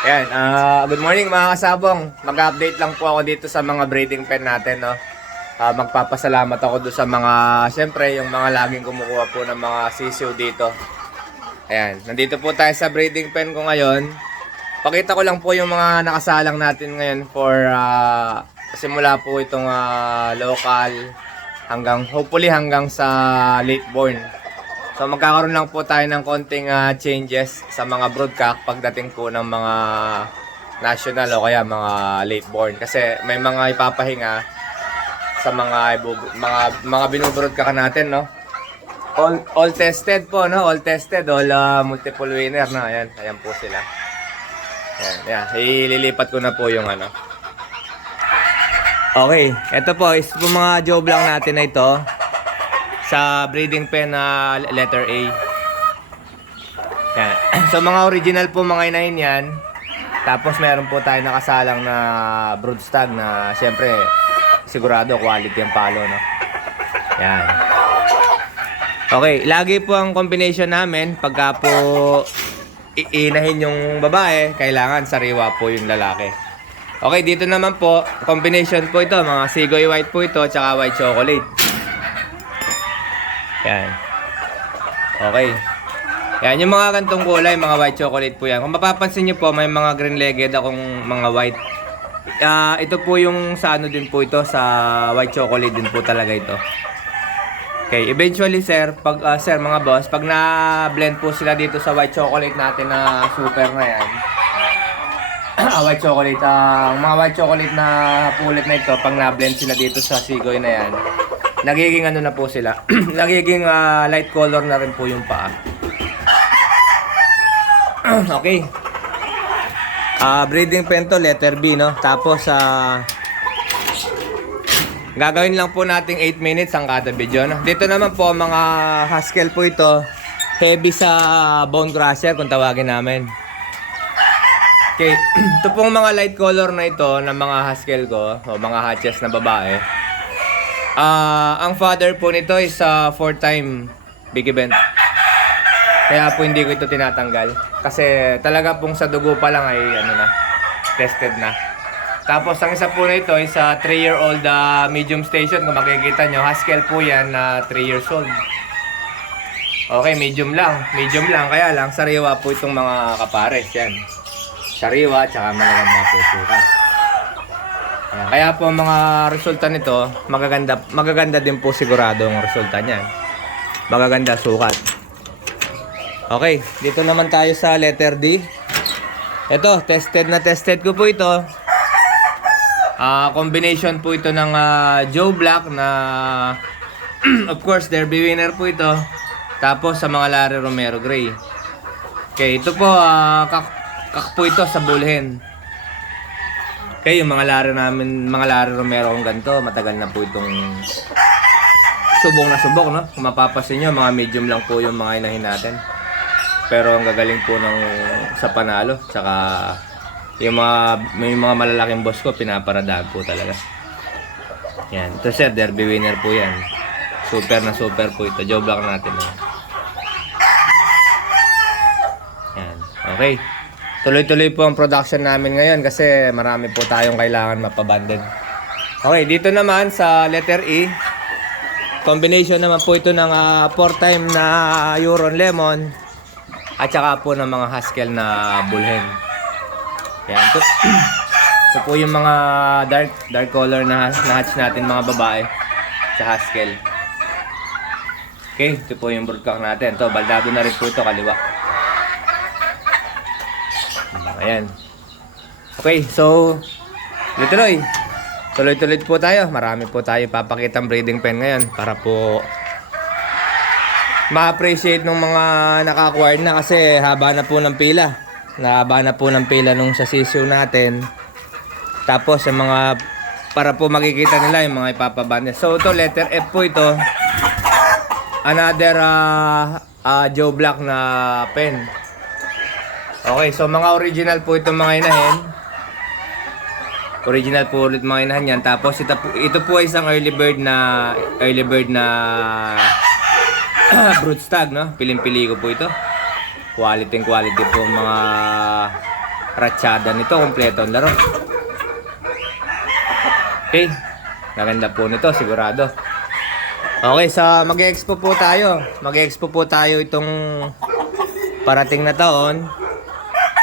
Ayan, good morning mga kasabong. Mag-update lang po ako dito sa mga breeding pen natin, no. Magpapasalamat ako doon sa mga, siyempre, yung mga laging kumukuha po ng mga sisiw dito. Ayan, nandito po tayo sa breeding pen ko ngayon. Pakita ko lang po yung mga nakasalang natin ngayon for simula po itong local hanggang, hopefully hanggang sa late born. So magkakaroon lang po tayo ng konting changes sa mga broodcock pagdating po ng mga national o kaya mga late born. Kasi may mga ipapahinga sa mga binubroodcock natin, no. All tested po, no. All tested, all multiple winner na. Ayan po sila. Ayan, ililipat ko na po yung ano. Okay, ito po is po mga job lang natin na ito sa breeding pen na letter A. Yan. So mga original po mga inahin yan. Tapos meron po tayo nakasalang na broodstag na siyempre sigurado quality ang palo, no. Yan. Okay, lagi po ang combination namin pagka po iinahin yung babae, kailangan sariwa po yung lalaki. Okay, dito naman po, combination po ito, mga Sigoy White po ito, tsaka White Chocolate. Yan. Okay. Yan, yung mga gantong kulay, mga White Chocolate po yan. Kung mapapansin nyo po, may mga green-legged akong mga white. Ito po yung sa ano din po ito, sa White Chocolate din po talaga ito. Okay, eventually sir, sir mga boss, pag na-blend po sila dito sa White Chocolate natin na super na yan. White Chocolate, mga White Chocolate na pulit na ito, pag na-blend sila dito sa Sigoy na yan, nagiging ano na po sila, nagiging light color na rin po yung paa. Okay. Breeding pen to, letter B, no? Tapos, gagawin lang po nating 8 minutes ang kada video, no? Dito naman po, mga Haskell po ito. Heavy sa bone crusher, kung tawagin namin. Okay. Ito pong mga light color na ito, ng mga Haskell ko, o mga hatches na babae. Ang father po nito is 4-time big event. Kaya po hindi ko ito tinatanggal. Kasi talaga pong sa dugo pa lang ay ano na, tested na. Tapos ang isa po na ito is 3-year-old medium station. Kung makikita nyo, Haskell po yan na 3 years old. Okay, medium lang. Medium lang. Kaya lang, sariwa po itong mga kapares. Yan. Sariwa, tsaka magaganda po sukat. Ayan. Kaya po ang mga resulta nito, magaganda din po sigurado ang resulta niyan. Magaganda sukat. Okay, dito naman tayo sa letter D. Ito, tested na tested ko po ito. Combination po ito ng Joe Black na of course Derby winner po ito. Tapos sa mga Larry Romero Gray. Okay, ito po kak po ito sa Bullhen. Okay, yung mga Larry Romero kong ganito, matagal na po itong subok na subok, no? Kung mapapasin nyo, mga medium lang po yung mga inahin natin. Pero ang gagaling po sa panalo, tsaka may mga malalaking boss ko, pinaparadag po talaga. Yan. Ito sir, Derby winner po yan. Super na super po ito. Joe Black natin. Yan. Okay. Tuloy-tuloy po ang production namin ngayon kasi marami po tayong kailangan mapabanded. Okay, dito naman sa letter E, combination naman po ito ng 4-time na Huron Lemon at saka po ng mga Haskell na Bullhen. Yan. Ito po yung mga dark color na hatch natin mga babae sa Haskell. Okay, ito po yung broodcock natin. Ito, baldado na rin po ito, kaliwa. Ayan. Okay, so tuloy-tuloy po tayo. Marami po tayo papakitang breeding pen ngayon para po ma-appreciate ng mga naka-acquire na kasi haba na po ng pila. Nahaba na po ng pila nung sa sisiw natin. Tapos yung mga para po makikita nila yung mga ipapabanda. So ito letter F po ito. Another Joe Black na pen. Okay, so mga original po itong mga inahin. Original po ulit mga inahin yan. Tapos ito po ay isang early bird na broodstag, no? Piling-pili ko po ito. Quality po mga ratsyada nito. Kompleto ang laro. Okay. Maganda po nito, sigurado. Okay, mag-expo po tayo. Mag-expo po tayo itong parating na taon.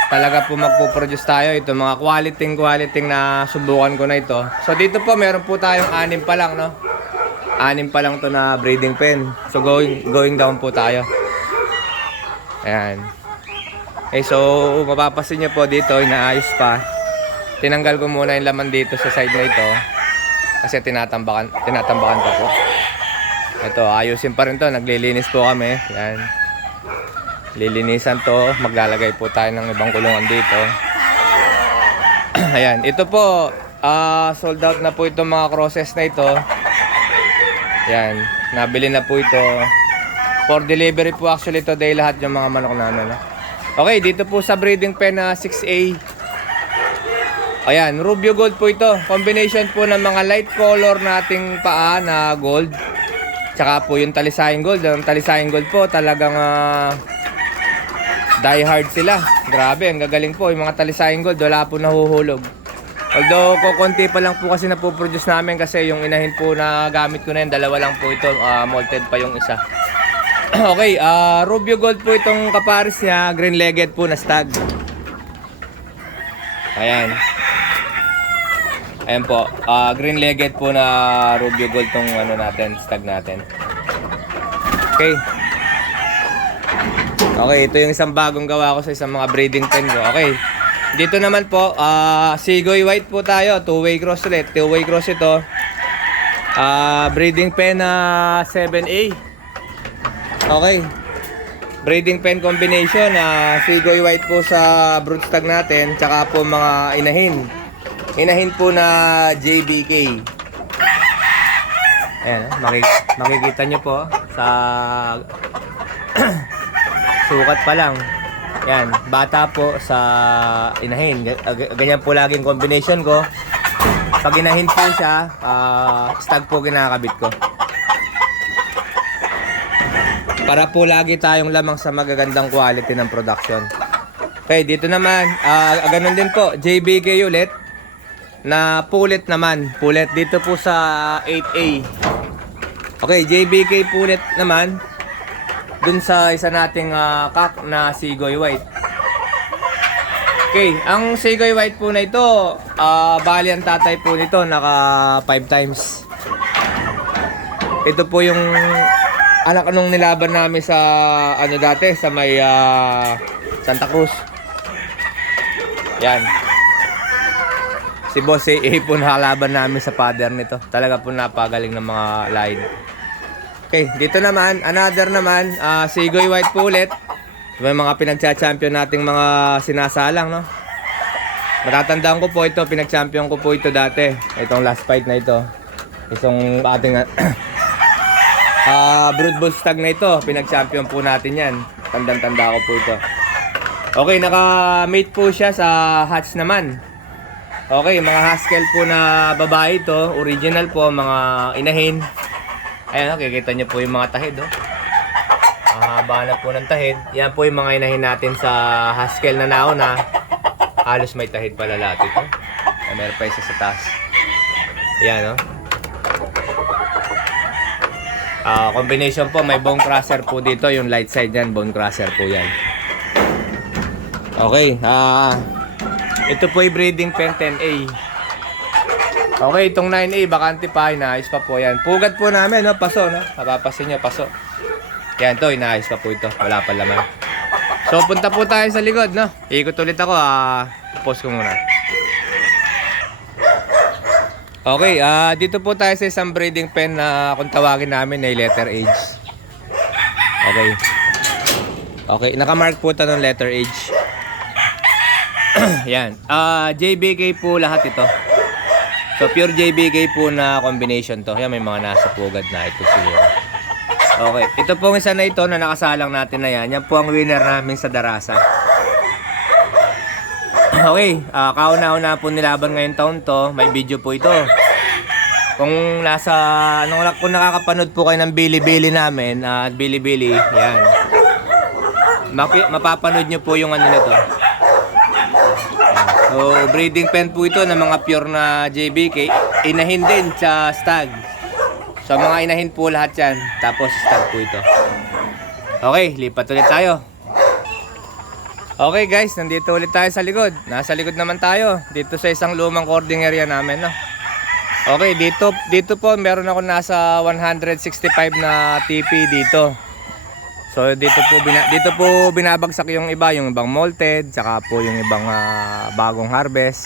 Talaga po magpo-produce tayo. Ito mga quality na subukan ko na ito. So dito po meron po tayong 6 pa lang, no? 6 pa lang to na breeding pen. So going down po tayo. Ayan. Okay, so mapapasin nyo po dito, inaayos pa. Tinanggal ko muna yung laman dito sa side na ito. Kasi tinatambakan pa po. Ito, ayusin pa rin to. Naglilinis po kami. Yan. Lilinisan to. Maglalagay po tayo ng ibang kulungan dito. Ayan. Ito po, sold out na po itong mga crosses na ito. Yan. Nabili na po ito. For delivery po actually today lahat yung mga manok na ano. Okay, dito po sa breeding pen na 6A. Ayan, Rubio Gold po ito. Combination po ng mga light color nating paa na gold. Tsaka po yung talisayang gold. Ang talisayang gold po talagang die hard sila. Grabe, ang gagaling po. Yung mga talisayang gold, wala po nahuhulog. Although, konti pa lang po kasi napoproduce namin kasi yung inahin po na gamit ko na yun, dalawa lang po ito. Molted pa yung isa. Okay, Rubio Gold po itong kapares niya. Green-legged po na stag. Ayan. Ayan po, green-legged po na Rubio Gold tong ano natin, stag natin. Okay. Okay, ito yung isang bagong gawa ko sa isang mga breeding pen ko. Okay. Dito naman po, Sigoy White po tayo, two-way cross ulit. Two-way cross ito. Breeding pen na 7A. Okay. Breeding pen combination na Sigoy White po sa broodstag natin, tsaka po mga inahin. Inahin po na JBK. Ayan, makikita nyo po sa sukat pa lang. Ayan, bata po sa inahin. Ganyan po laging combination ko. Pag inahin po siya, stag po kinakabit ko. Para po lagi tayong lamang sa magagandang quality ng production. Okay, dito naman, ganun din po, JBK ulit. Na pulit naman. Pulit dito po sa 8A. Okay, JBK pulit naman. Dun sa isa nating kak na Sigoy White. Okay, ang Sigoy White po na ito, bali ang tatay po nito naka 5 times. Ito po yung anak nung nilaban namin sa ano dati sa may Santa Cruz. Yan. Si Boss A po nakalaban namin sa father nito. Talaga po napagaling ng mga line. Okay, dito naman, another naman, Sigoy White po ulit. May mga pinagcha-champion nating mga sinasalang, no? Matatandaan ko po ito, pinag-champion ko po ito dati. Itong last fight na ito. Itong ating brood bull stag na ito, pinag-champion po natin yan. Tandang-tanda ko po ito. Okay, naka-mate po siya sa hatch naman. Okay, mga Haskell po na babae ito, original po, mga inahin. Ayan, okay, kita nyo po yung mga tahid, oh. Mahaba na po ng tahid. Yan po yung mga inahin natin sa Haskell na nauna. Halos may tahid pala lahat ito. Meron pa isa sa taas. Ayan, oh. Combination po, may bone crusher po dito. Yung light side yan, bone crusher po yan. Okay, ito po yung breeding pen 10A. Okay, itong 9A, bakante pa, inaayos pa po yan. Pugat po namin, no? Paso, no? Mapapasin nyo, paso. Yan, to, inaayos pa po ito. Wala pa laman. So, punta po tayo sa likod, no? Ikot ulit ako, post ko muna. Okay, dito po tayo sa isang breeding pen na kung tawagin namin ay letter H. Okay. Okay, nakamark po ito ng letter H. Yan. JBK po lahat ito. So, pure JBK po na combination to. Yan, may mga nasa pugad na ito siguro. Okay. Ito pong isa na ito na nakasalang natin na yan. Yan po ang winner namin sa Darasa. Okay. Kauna-una po nilaban ngayong taon to. May video po ito. Kung kung nakakapanood po kayo ng Bilibili namin, at Bilibili, yan. mapapanood nyo po yung ano nito. So, breeding pen po ito ng mga pure na JBK. Inahin din sa stag. So, mga inahin po lahat yan. Tapos, stag po ito. Okay, lipat ulit tayo. Okay guys, nandito ulit tayo sa likod. Nasa likod naman tayo. Dito sa isang lumang cording area namin, no? Okay, dito po meron ako nasa 165 na TP dito. So dito po binabagsak yung iba, yung ibang malted, saka po yung ibang bagong harvest.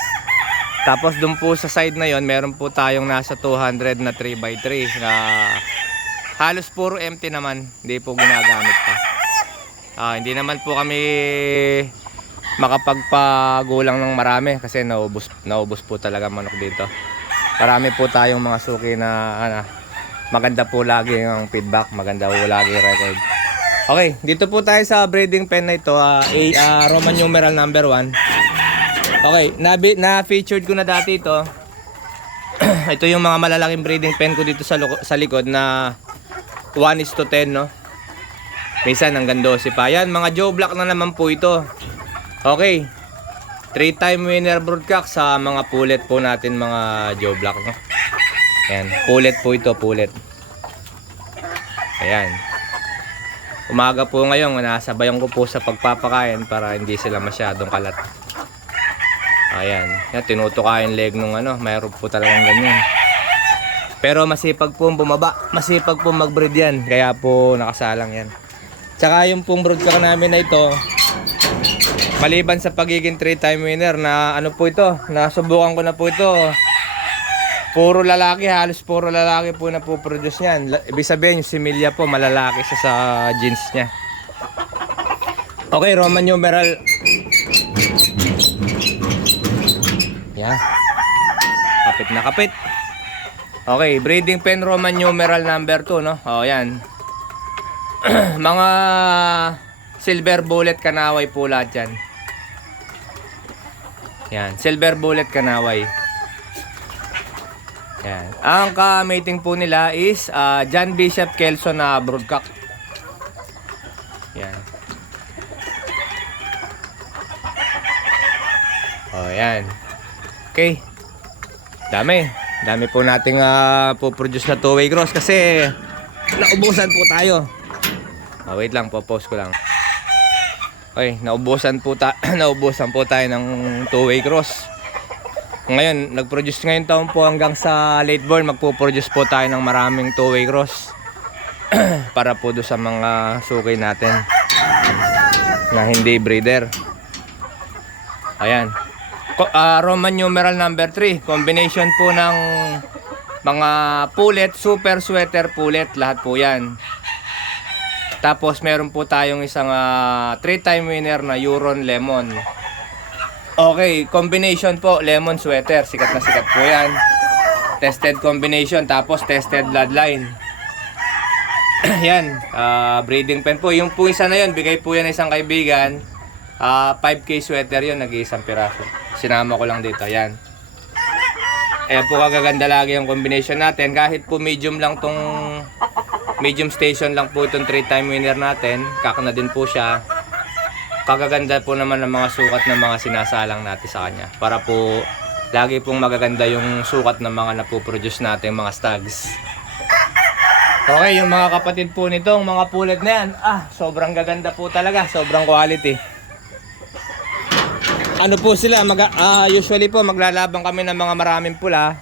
Tapos dun po sa side na yon, meron po tayong nasa 200 na 3x3 na halos puro empty naman, hindi po ginagamit pa. Hindi naman po kami makapagpagulang ng marami kasi naubos po talaga manok dito. Marami po tayong mga suki na maganda po lagi ang feedback, maganda po lagi record. Okay, dito po tayo sa breeding pen na ito, Roman numeral number 1. Okay, na-featured ko na dati ito. Ito yung mga malalaking breeding pen ko dito sa likod na 1:10, no? Minsan hanggang 12 pa. Yan, mga Joe Black na naman po ito. Okay, 3-time winner broodcock sa mga pulet po natin, mga Joe Black, no? Ayan, pulet po ito, pulet. Ayan. Umaga po ngayon, nasabayan ko po sa pagpapakain para hindi sila masyadong kalat. Ayan, yan, tinutukain leg nung mayroon po talagang ganyan. Pero masipag po bumaba, masipag po mag-breed yan, kaya po nakasalang yan. Tsaka yung pong broodcock namin na ito, maliban sa pagiging 3-time winner na po ito, nasubukan ko na po ito. Puro lalaki, halos puro lalaki po na po produce niyan. Ibig sabihin yung similya po malalaki siya sa jeans niya. Okay, Roman numeral. Yan. Kapit na kapit. Okay, breeding pen Roman numeral number 2, no? Oh, yan. Mga silver bullet kanaway po lahat yan. Yan, silver bullet kanaway. Yan. Ang ka-mating po nila is John Bishop Kelso na broodcock. Yan. Oh, yan. Okay. Dami po nating po-produce na two-way cross kasi naubusan po tayo. Wait lang, po-post ko lang. Okay, naubusan po tayo ng two-way cross. Ngayon, nag-produce ngayon taon po hanggang sa late born, magpo-produce po tayo ng maraming two-way cross para po doon sa mga suki natin na hindi breeder. Ayan. Roman numeral number 3, combination po ng mga pulet, super sweater pulet, lahat po yan. Tapos meron po tayong isang 3-time winner na Huron Lemon. Okay, combination po, lemon sweater, sikat na sikat po yan. Tested combination, tapos tested bloodline. Yan, breeding pen po. Yung po isa na yun, bigay po yan isang kaibigan. 5K sweater yun, nag-iisang piraso. Sinama ko lang dito, yan. Ayan po kagaganda lagi yung combination natin. Kahit po medium lang tong, medium station lang po itong 3-time winner natin. Kakana din po siya. Kagaganda po naman ng mga sukat ng mga sinasalang natin sa kanya. Para po lagi pong magaganda yung sukat ng mga napoproduce natin mga stags. Okay, yung mga kapatid po nitong mga pulet na yan, sobrang gaganda po talaga, sobrang quality. Ano po sila, usually po maglalabang kami ng mga maraming pula.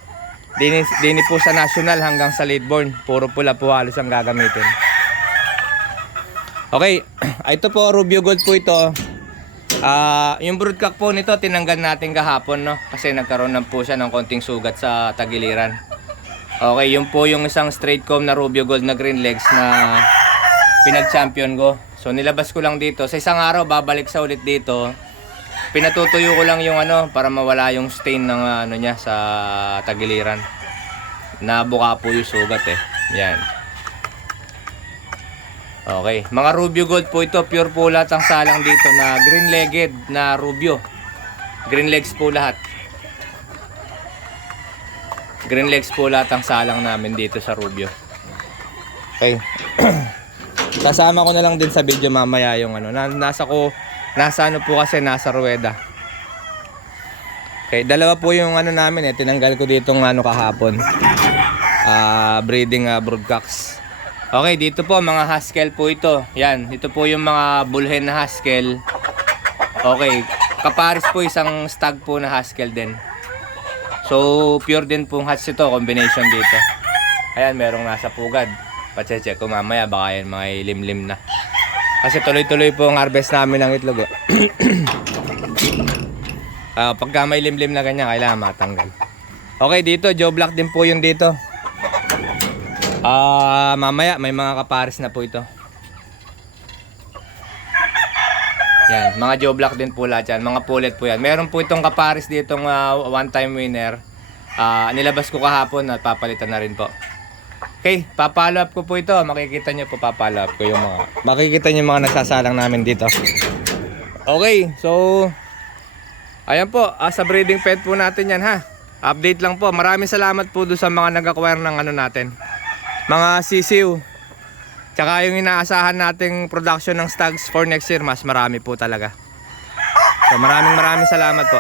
Dini po sa national hanggang sa late born, puro pula po halos ang gagamitin. Okay, ito po Rubio Gold po ito. Yung broodcock po nito tinanggal natin kahapon, no? Kasi nagkaroon na po siya ng konting sugat sa tagiliran. Okay, yun po yung isang straight comb na Rubio Gold na green legs na pinag-champion ko. So nilabas ko lang dito. Sa isang araw babalik sa ulit dito. Pinatutuyo ko lang yung para mawala yung stain ng niya sa tagiliran. Nabuka po yung sugat eh. Yan. Okay, mga Rubio Gold po ito, pure po lahat ang salang dito na green-legged na Rubio. Green legs po lahat. Green legs po lahat ang salang namin dito sa Rubio. Okay. Sasama ko na lang din sa video mamaya yung ano. Nasa ano po kasi, nasa ruweda. Okay, dalawa po yung ano namin tinanggal ko ditong ano kahapon. Breeding broodcocks. Okay, dito po mga Haskell po ito. Yan, ito po yung mga bullhen na Haskell. Okay, kapares po isang stag po na Haskell din. So, pure din pong hatch ito, combination dito. Ayan, merong nasa pugad. Pachecheck ko mamaya, baka yan mga limlim na. Kasi tuloy-tuloy po ang harvest namin ng itlog. Pagka may limlim na ganyan, kailangan matanggal. Okay, dito, Joe Black din po yung dito. Mamaya, may mga kapares na po ito. Yan, mga Joe Black din po lahat yan. Mga pulet po yan. Meron po itong kapares ditong one-time winner. Nilabas ko kahapon at papalitan na rin po. Okay, papalo up ko po ito. Makikita nyo po, papalo up ko yung mga... Makikita nyo yung mga nagsasalang namin dito. Okay, so... Ayan po, sa breeding pet po natin yan ha. Update lang po. Maraming salamat po doon sa mga nag-acquire ng ano natin. Mga sisiw. Tsaka yung inaasahan nating production ng stags for next year, mas marami po talaga. So maraming salamat po.